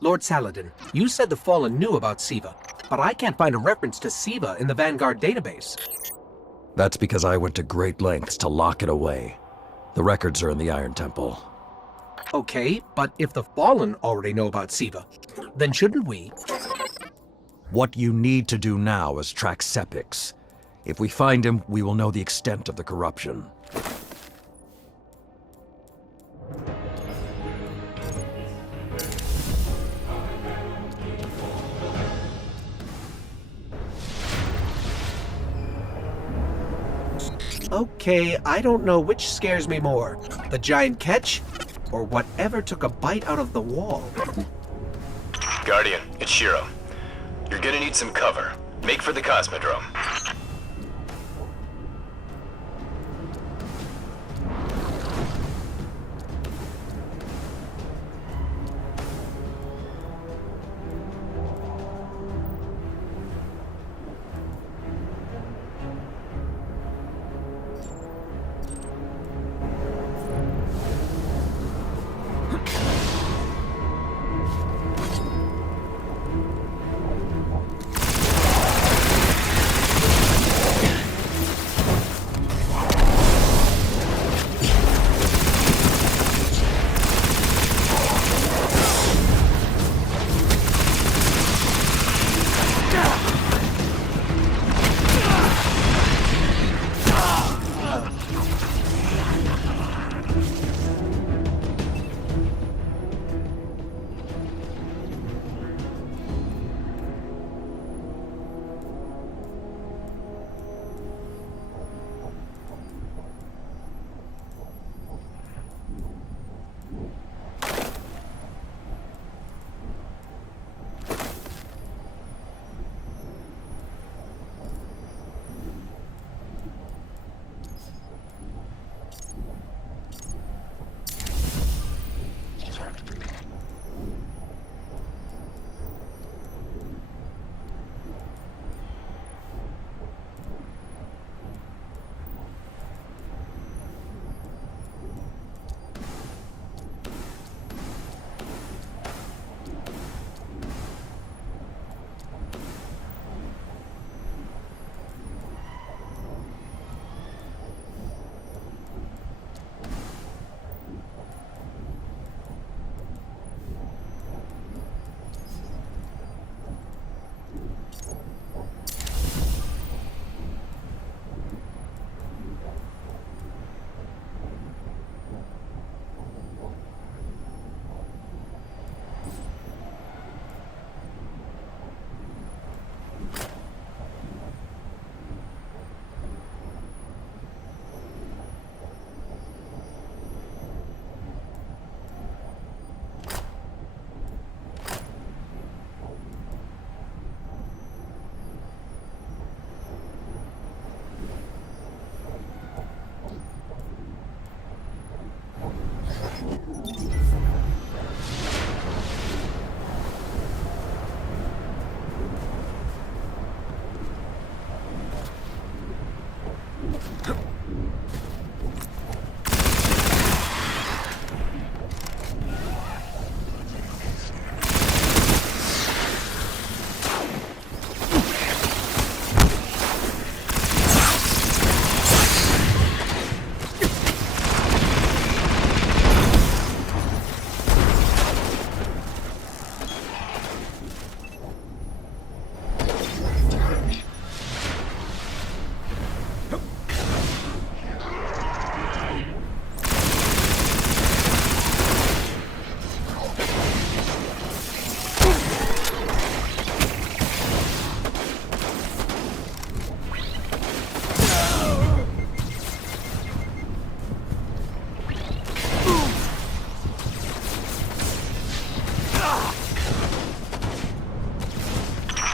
Lord Saladin, you said the Fallen knew about Siva, but I can't find a reference to Siva in the Vanguard database. That's because I went to great lengths to lock it away. The records are in the Iron Temple. Okay, but if the Fallen already know about Siva, then shouldn't we? What you need to do now is track Sepix. If we find him, we will know the extent of the corruption. Okay, I don't know which scares me more, the giant ketch, or whatever took a bite out of the wall. Guardian, it's Shiro. You're gonna need some cover. Make for the Cosmodrome.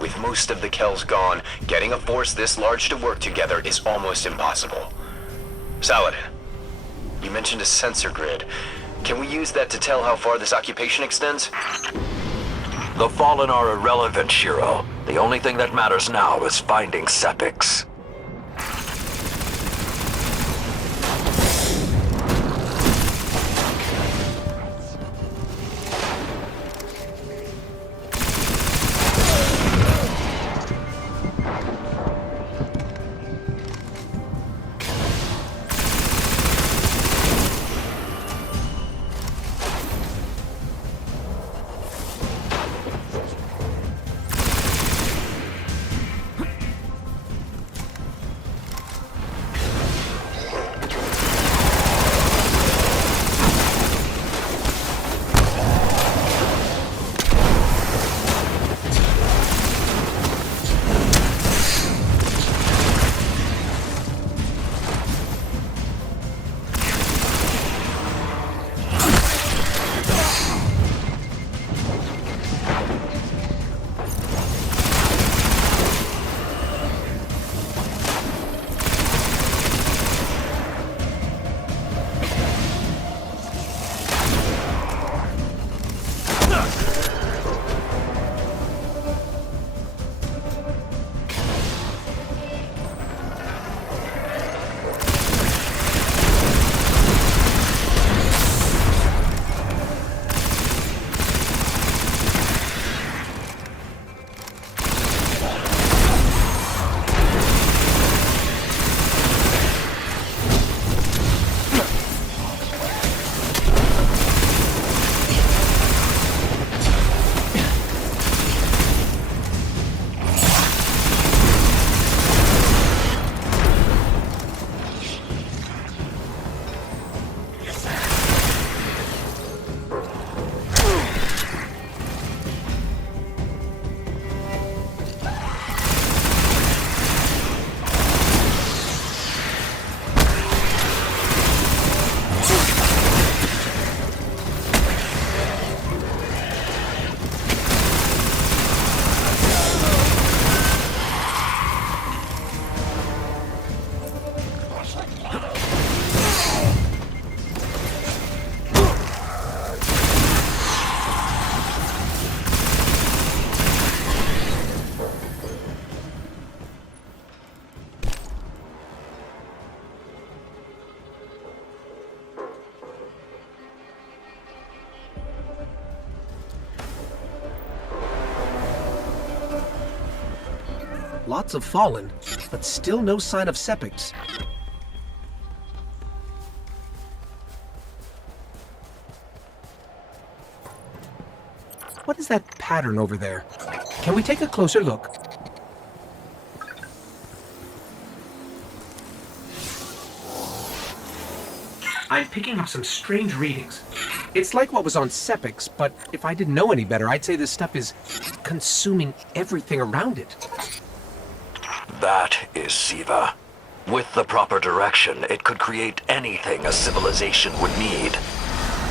With most of the Kells gone, getting a force this large to work together is almost impossible. Saladin, you mentioned a sensor grid. Can we use that to tell how far this occupation extends? The Fallen are irrelevant, Shiro. The only thing that matters now is finding Sepix. Lots of Fallen, but still no sign of Sepix. What is that pattern over there? Can we take a closer look? I'm picking up some strange readings. It's like what was on Sepix, but if I didn't know any better, I'd say this stuff is consuming everything around it. That is Siva. With the proper direction, it could create anything a civilization would need.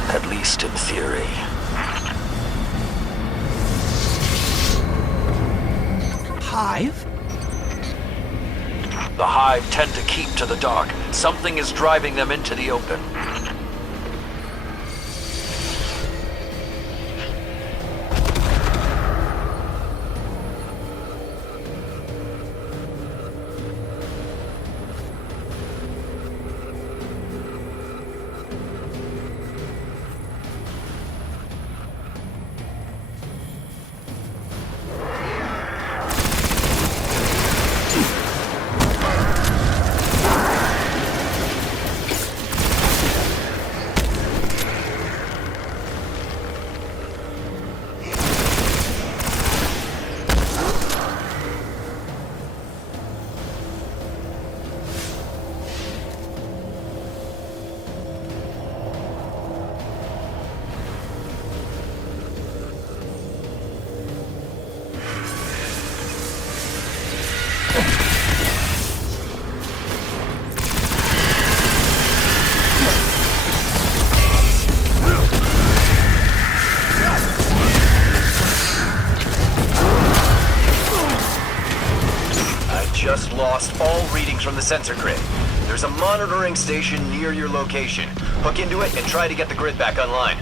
At least in theory. Hive? The Hive tend to keep to the dark. Something is driving them into the open. Just lost all readings from the sensor grid. There's a monitoring station near your location. Hook into it and try to get the grid back online.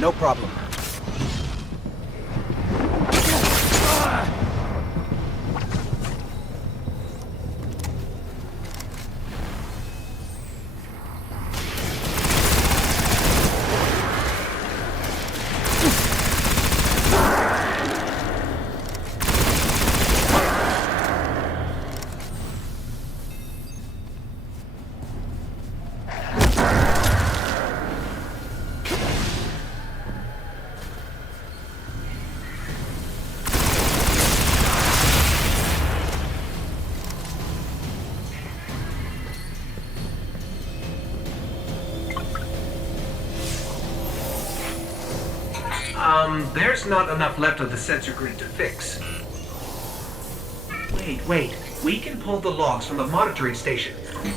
No problem. There's not enough left of the sensor grid to fix. Wait. We can pull the logs from the monitoring station.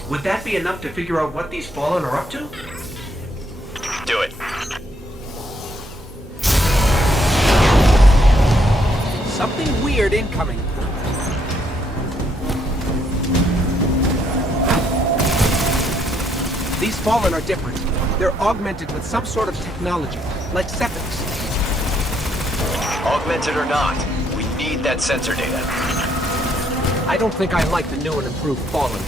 Would that be enough to figure out what these Fallen are up to? Do it. Something weird incoming. These Fallen are different. They're augmented with some sort of technology, like Sepix. Augmented or not, we need that sensor data. I don't think I like the new and improved Fallen.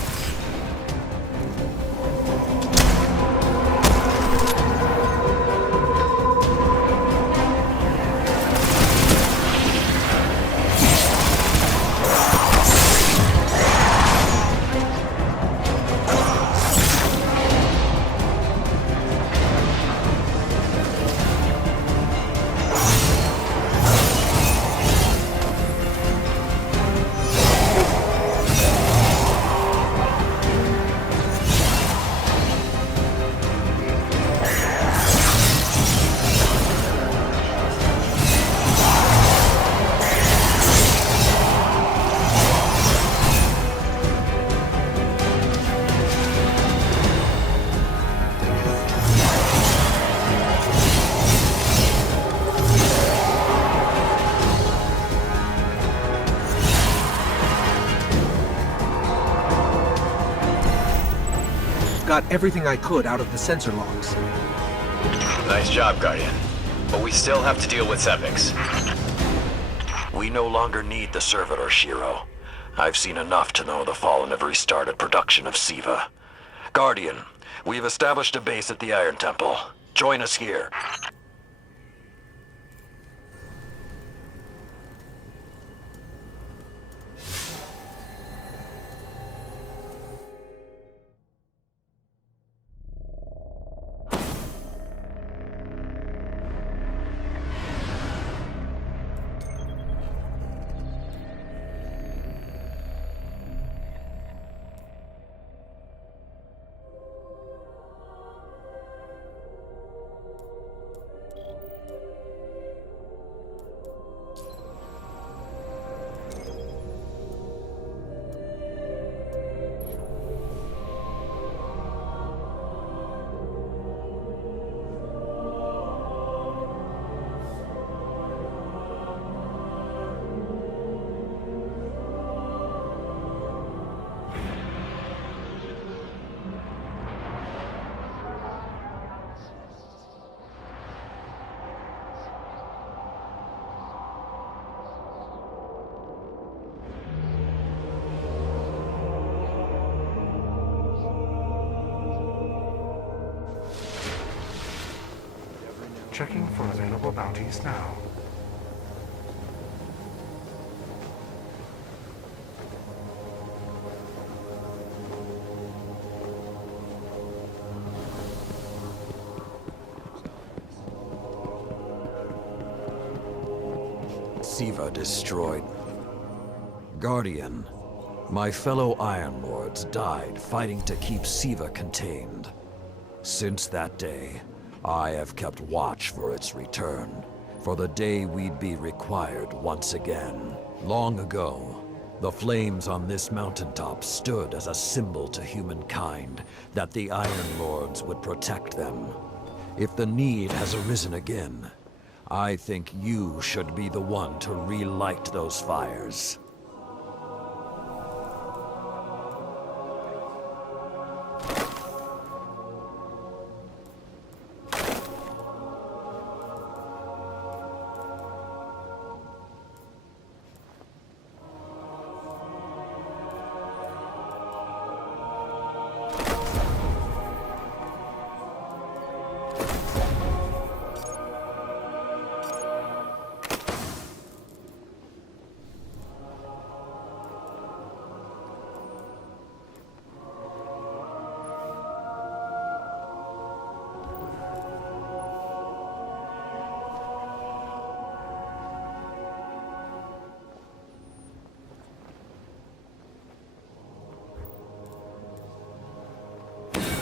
Got everything I could out of the sensor logs. Nice job, Guardian. But we still have to deal with Sepix. We no longer need the servitor, Shiro. I've seen enough to know the Fallen have restarted production of Siva. Guardian, we've established a base at the Iron Temple. Join us here. Checking for available bounties now. Siva destroyed. Guardian, my fellow Iron Lords died fighting to keep Siva contained. Since that day, I have kept watch for its return, for the day we'd be required once again. Long ago, the flames on this mountaintop stood as a symbol to humankind that the Iron Lords would protect them. If the need has arisen again, I think you should be the one to relight those fires.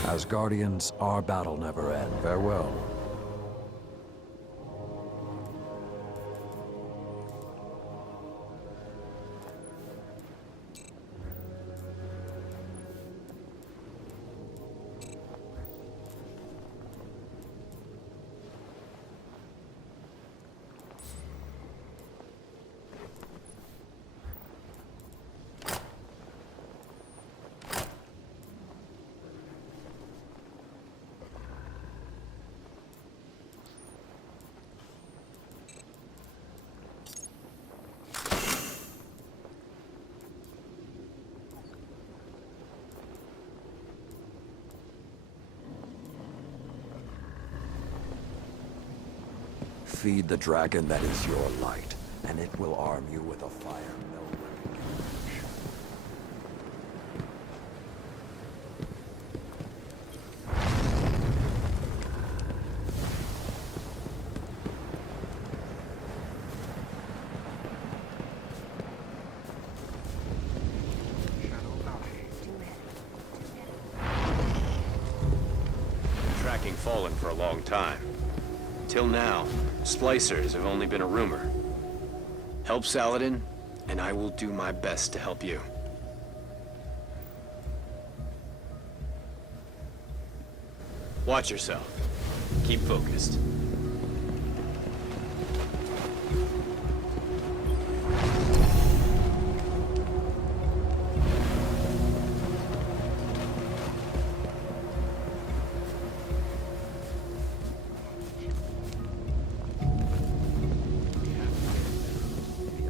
As Guardians, our battle never ends. Farewell. Feed the dragon that is your light, and it will arm you with a fire no weapon can quench. Shadow bounty. Tracking Fallen for a long time. Till now, splicers have only been a rumor. Help Saladin, and I will do my best to help you. Watch yourself. Keep focused.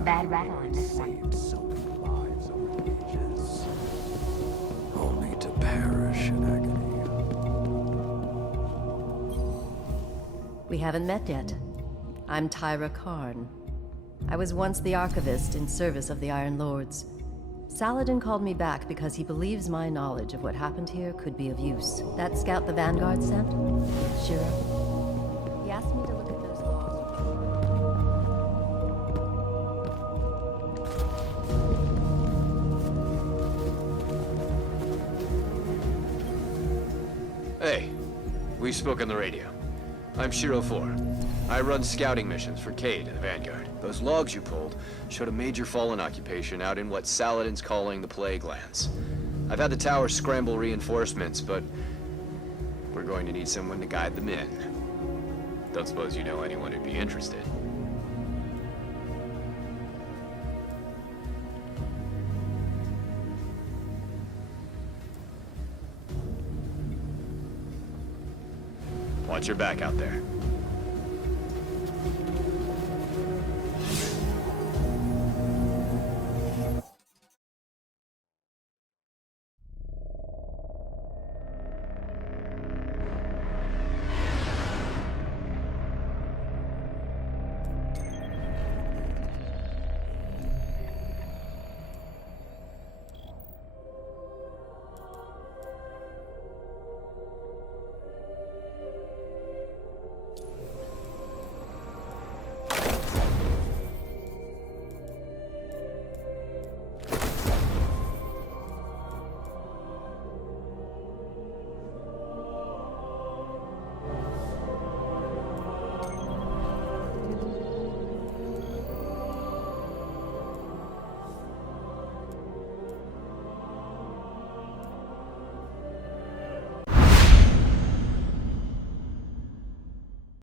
Bad rattle on this one. Saved so many lives over the ages, only to perish in agony. We haven't met yet. I'm Tyra Karn. I was once the Archivist in service of the Iron Lords. Saladin called me back because he believes my knowledge of what happened here could be of use. That scout the Vanguard sent? Shiro? He asked me to look at those logs. Hey, we spoke on the radio. I'm Shiro 4. I run scouting missions for Cade and the Vanguard. Those logs you pulled showed a major Fallen occupation out in what Saladin's calling the Plague Lands. I've had the tower scramble reinforcements, but we're going to need someone to guide them in. Don't suppose you know anyone who'd be interested. Watch your back out there.